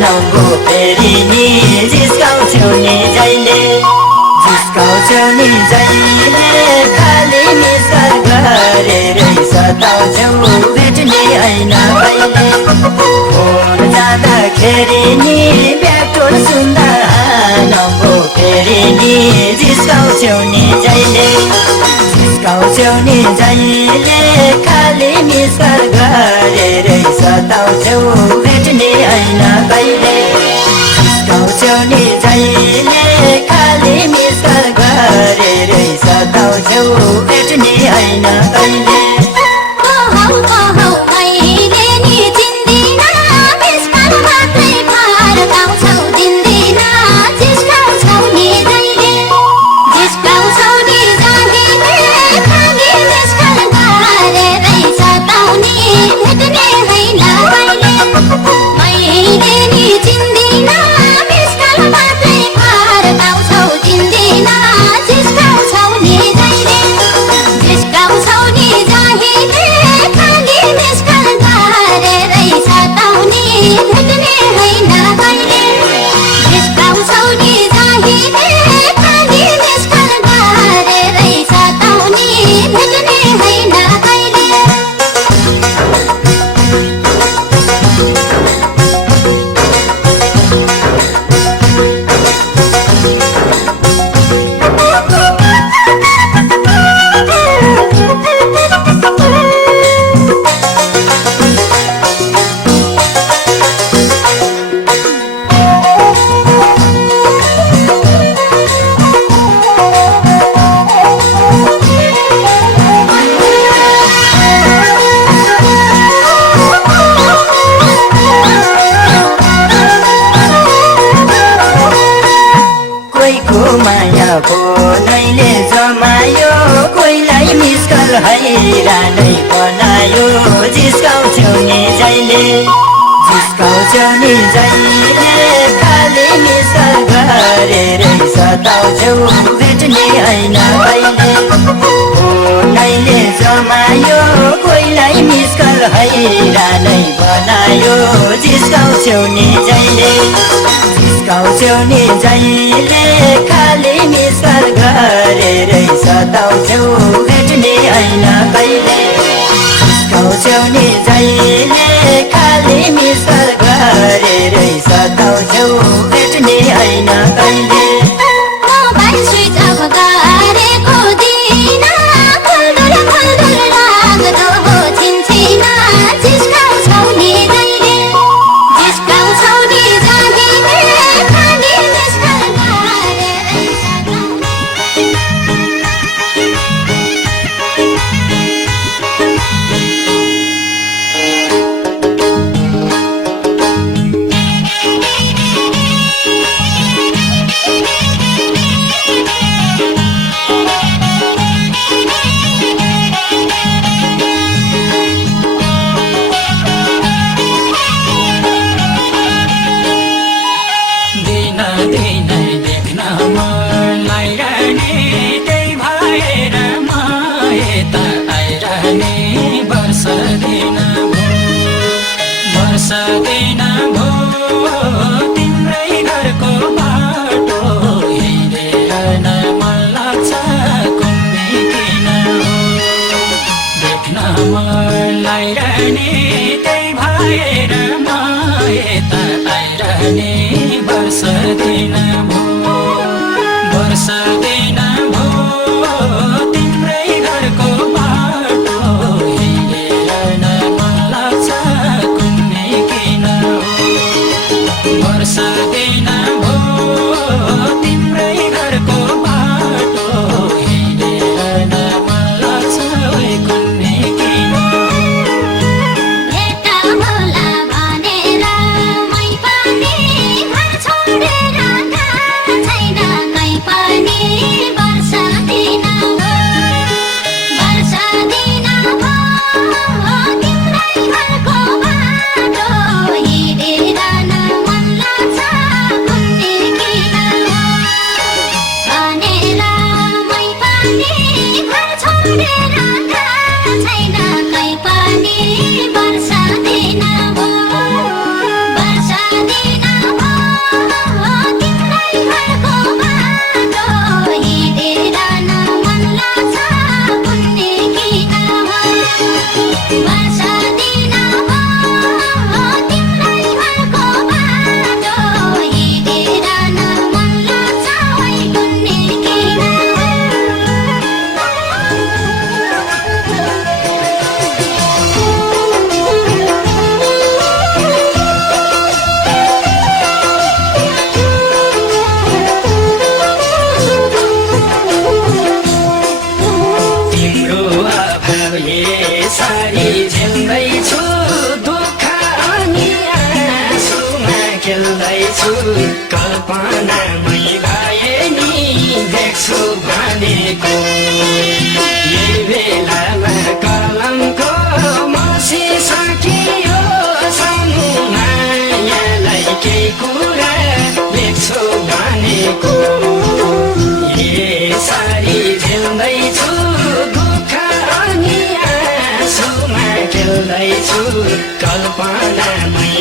नम्बो फेरि नि जिस्काउँछौ नि जहिले जिस्काउँछौ नि जहिले खाली मिस गरेरै सताउँछौ भेट्ने हैन कहिले फोन जाँदाखेरि नि ब्याकटोन सुन्दा नम्बो फेरि नि जिस्काउँछौ नि जहिले जिस्काउँछौ नि जहिले खाली मिस गरेरै सताउँछौ भेट्ने हैन कहिले जिस्काउँछौ नि जहिले खाली मिस गरेरै सताउँछौ भेट्ने हैन कहिले फोनैले जमायो कोहीलाई मिस कल हैरानै बनायो जिस्काउँछौ नि जहिले जिस्काउँछौ नि जहिले खाली मिस गरेरै सताउँछौ भेट्ने हैन कहिले फोनैले जमायो कोहीलाई मिस कल हैरानै बनायो जिस्काउँछौ नि जहिले जिस्काउँछौ नि जहिले खाली मिस गरेरै सताउँछौ भेट्ने हैन कहिले जिस्काउँछौ नि जहिले खाली मिस गरेरै सताउँछौ भेट्ने हैन कहिले मोबाइल स्विच अफ गरेको दिन खुल्दुल खुल्दुल लाग्दो हो छिनछिन जिस्काउँछौ नि जहिले जिस्काउँछौ नि जहिले खाली मिस गरेरै वर्षदिन भो तिम्रै घरको बाटो हेरेर मन लाग्छ कुम्भिकिन देख्न मन लागिरहने त्यही भएर म यता आइरहने वर्षदिन भो वर्षदिन भो तिम्रै घरको बाटो हेरेर मन लाग्छ कुम्भिकिन वर्षदिन भो तिम्रै घरको बाटो हेरेर मन लाग्छ कुम्भिकिन भेट होला भनेर मै पनि खेल्दैछु कल्पनामै भए नि देख्छु भनेको यही बेलामा कलमको मसिसकियो सानो मायालाई केही कुरा लेख्छु भनेको यसरी झेल्दैछु दुःख अनि आँसुमा खेल्दैछु कल्पनामै